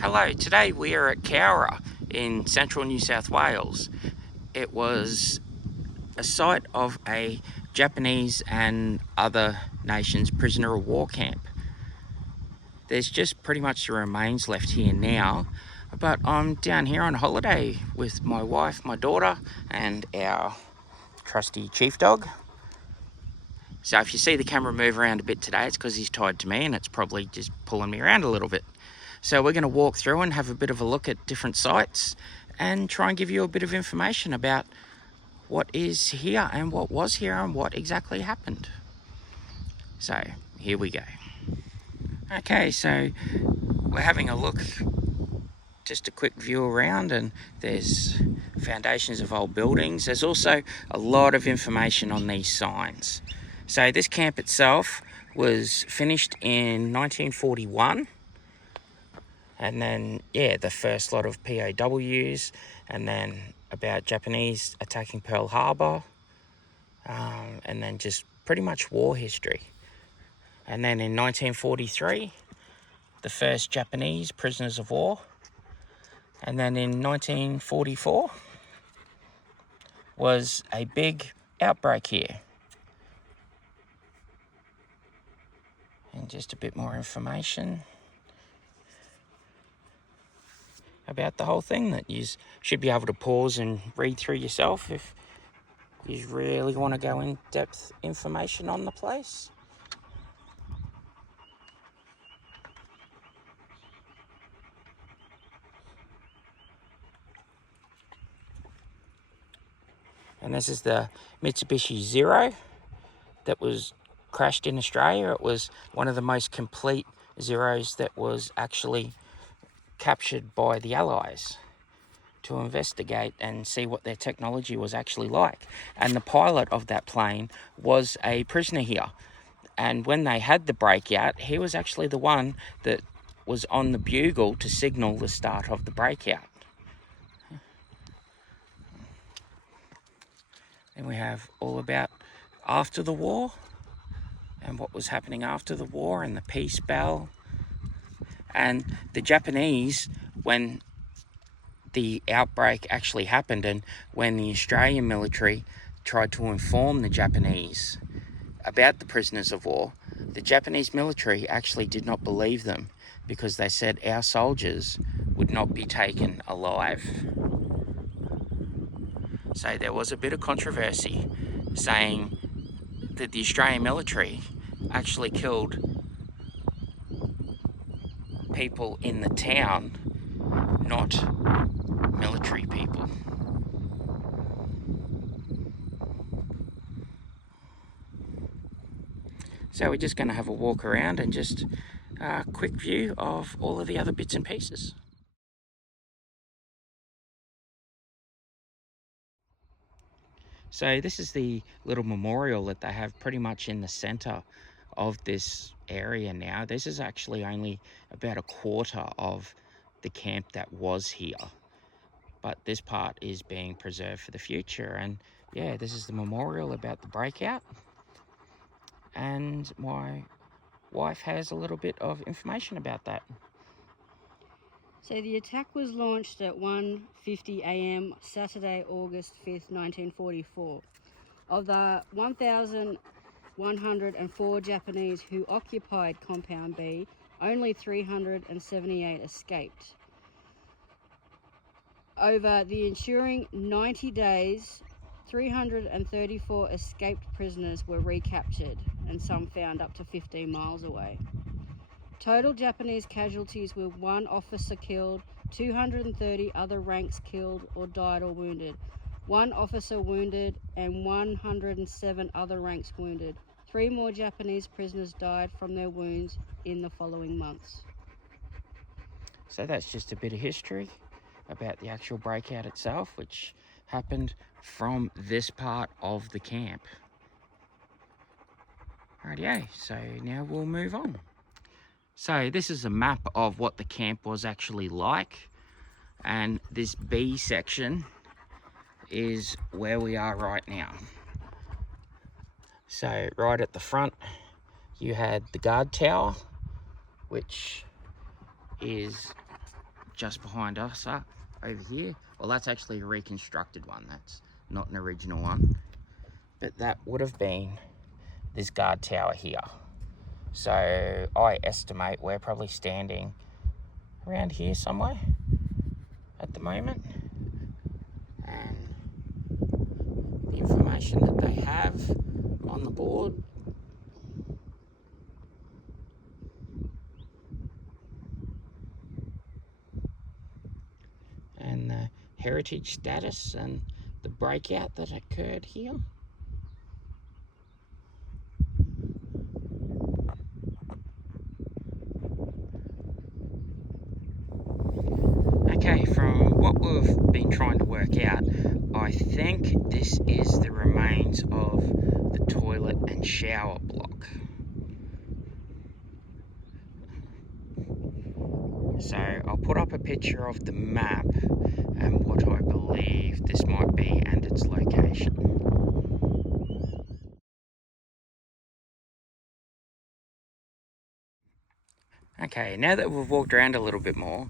Hello, today we are at Cowra in central New South Wales. It was a site of a Japanese and other nations prisoner of war camp. There's just pretty much the remains left here now, but I'm down here on holiday with my wife, my daughter, and our trusty chief dog. So if you see the camera move around a bit today, it's because he's tied to me and it's probably just pulling me around a little bit. So we're going to walk through and have a bit of a look at different sites and try and give you a bit of information about what is here and what was here and what exactly happened. So here we go. Okay, so we're having a look, just a quick view around, and there's foundations of old buildings. There's also a lot of information on these signs. So this camp itself was finished in 1941. And then, the first lot of POWs, and then about Japanese attacking Pearl Harbor, and then just pretty much war history. And then in 1943, the first Japanese prisoners of war. And then in 1944 was a big outbreak here. And just a bit more information about the whole thing that you should be able to pause and read through yourself if you really want to go in-depth information on the place. And this is the Mitsubishi Zero that was crashed in Australia. It was one of the most complete Zeros that was actually captured by the Allies to investigate and see what their technology was actually like. And the pilot of that plane was a prisoner here. And when they had the breakout, he was actually the one that was on the bugle to signal the start of the breakout. Then we have all about after the war and what was happening after the war and the peace bell. And the Japanese, when the outbreak actually happened and when the Australian military tried to inform the Japanese about the prisoners of war, the Japanese military actually did not believe them because they said our soldiers would not be taken alive. So there was a bit of controversy saying that the Australian military actually killed people in the town, not military people. So we're just going to have a walk around and just a quick view of all of the other bits and pieces. So this is the little memorial that they have pretty much in the center of this area now. This is actually only about a quarter of the camp that was here, but this part is being preserved for the future. And this is the memorial about the breakout, and my wife has a little bit of information about that. So the attack was launched at 1:50 a.m. Saturday, August 5th, 1944. Of the 1,104 Japanese who occupied Compound B, only 378 escaped. Over the ensuing 90 days, 334 escaped prisoners were recaptured, and some found up to 15 miles away. Total Japanese casualties were 1 officer killed, 230 other ranks killed or died or wounded, 1 officer wounded, and 107 other ranks wounded. 3 more Japanese prisoners died from their wounds in the following months. So that's just a bit of history about the actual breakout itself, which happened from this part of the camp. Rightio, so now we'll move on. So this is a map of what the camp was actually like, and this B section is where we are right now. So right at the front you had the guard tower, which is just behind us over here. Well, that's actually a reconstructed one. That's not an original one. But that would have been this guard tower here. So I estimate we're probably standing around here somewhere at the moment. And the information that they have on the board. And the heritage status and the breakout that occurred here. Okay, from what we've been trying to work out, I think this is the remains of the toilet and shower block. So I'll put up a picture of the map and what I believe this might be and its location. Okay, now that we've walked around a little bit more,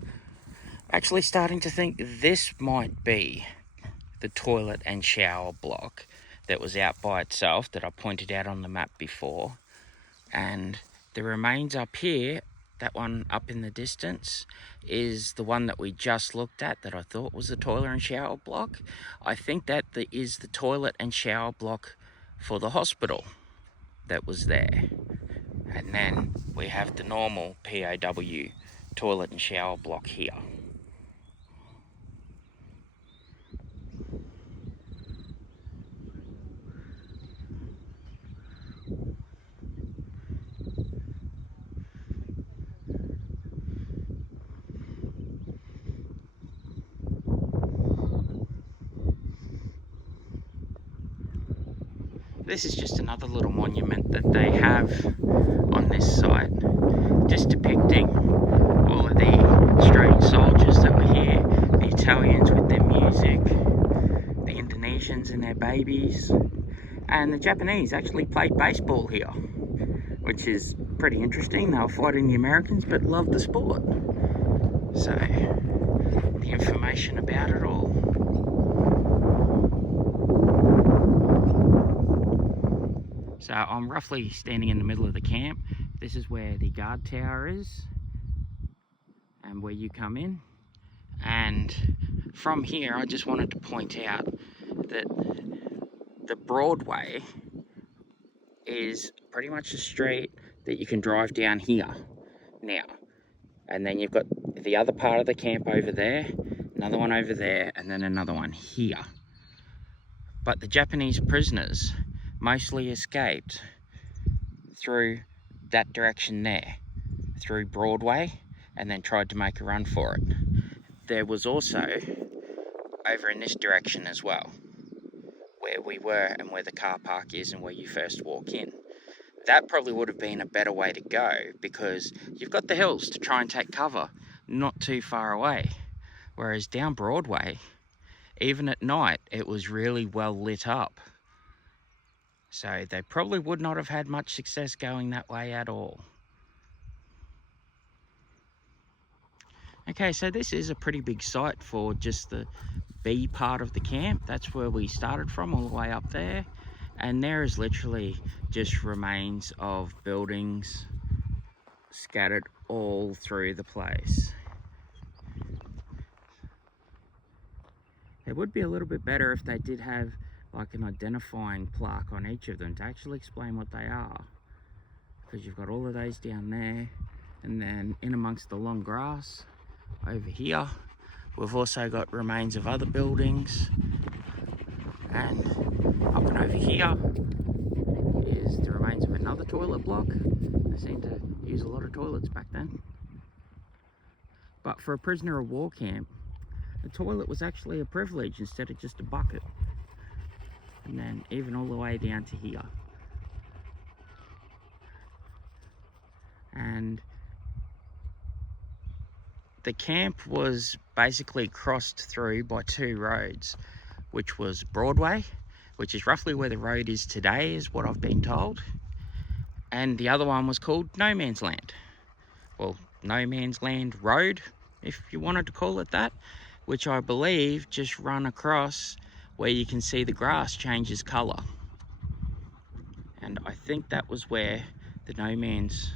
I'm actually starting to think this might be the toilet and shower block that was out by itself that I pointed out on the map before. And the remains up here, that one up in the distance, is the one that we just looked at that I thought was the toilet and shower block. I think that is the toilet and shower block for the hospital that was there. And then we have the normal POW toilet and shower block here. This is just another little monument that they have on this site, just depicting all of the Australian soldiers that were here, the Italians with their music, the Indonesians and their babies, and the Japanese actually played baseball here, which is pretty interesting. They were fighting the Americans but loved the sport. So, the information about it all. So I'm roughly standing in the middle of the camp. This is where the guard tower is and where you come in. And from here, I just wanted to point out that the Broadway is pretty much a street that you can drive down here now. And then you've got the other part of the camp over there, another one over there, and then another one here. But the Japanese prisoners mostly escaped through that direction there, through Broadway, and then tried to make a run for it. There was also over in this direction as well, where we were and where the car park is and where you first walk in. That probably would have been a better way to go because you've got the hills to try and take cover not too far away. Whereas down Broadway, even at night, it was really well lit up. So they probably would not have had much success going that way at all. Okay, so this is a pretty big site for just the B part of the camp. That's where we started from, all the way up there. And there is literally just remains of buildings scattered all through the place. It would be a little bit better if they did have like an identifying plaque on each of them to actually explain what they are. Because you've got all of those down there, and then in amongst the long grass over here, we've also got remains of other buildings. And up and over here is the remains of another toilet block. They seem to use a lot of toilets back then. But for a prisoner of war camp, the toilet was actually a privilege instead of just a bucket. And then even all the way down to here. And the camp was basically crossed through by two roads, which was Broadway, which is roughly where the road is today, is what I've been told. And the other one was called No Man's Land. Well, No Man's Land Road if you wanted to call it that, which I believe just run across where you can see the grass changes colour. And I think that was where the No Man's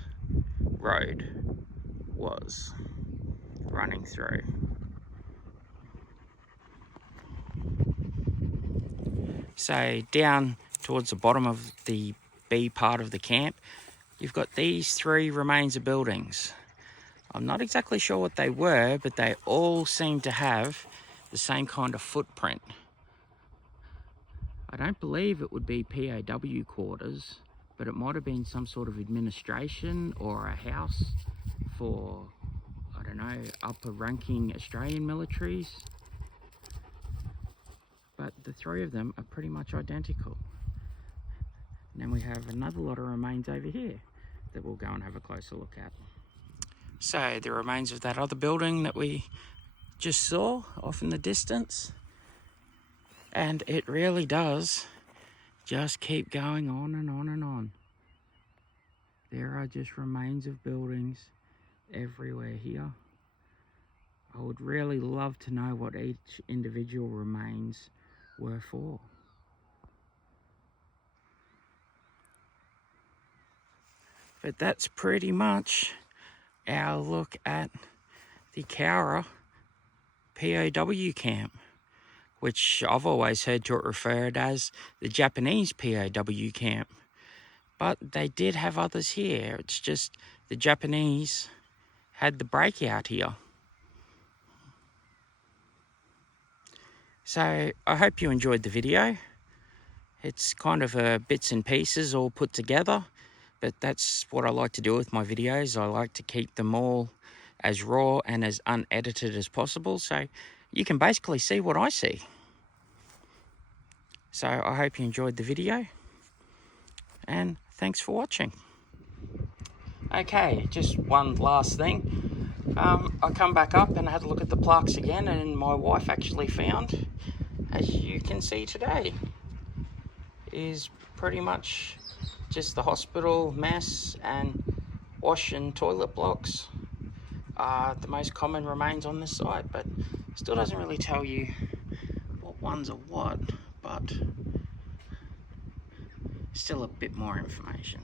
Road was running through. So down towards the bottom of the B part of the camp, you've got these three remains of buildings. I'm not exactly sure what they were, but they all seem to have the same kind of footprint. I don't believe it would be POW quarters, but it might have been some sort of administration or a house for, I don't know, upper ranking Australian militaries. But the three of them are pretty much identical. And then we have another lot of remains over here that we'll go and have a closer look at. So the remains of that other building that we just saw off in the distance. And it really does just keep going on and on and on. There are just remains of buildings everywhere here. I would really love to know what each individual remains were for. But that's pretty much our look at the Cowra POW camp, which I've always heard to it referred as the Japanese POW camp. But they did have others here. It's just the Japanese had the breakout here. So I hope you enjoyed the video. It's kind of bits and pieces all put together, but that's what I like to do with my videos. I like to keep them all as raw and as unedited as possible, so you can basically see what I see. So I hope you enjoyed the video, and thanks for watching. Okay, just one last thing. I come back up and had a look at the plaques again, and my wife actually found, as you can see today, is pretty much just the hospital mess and wash and toilet blocks are the most common remains on this site, but still doesn't really tell you what ones are what, but still a bit more information.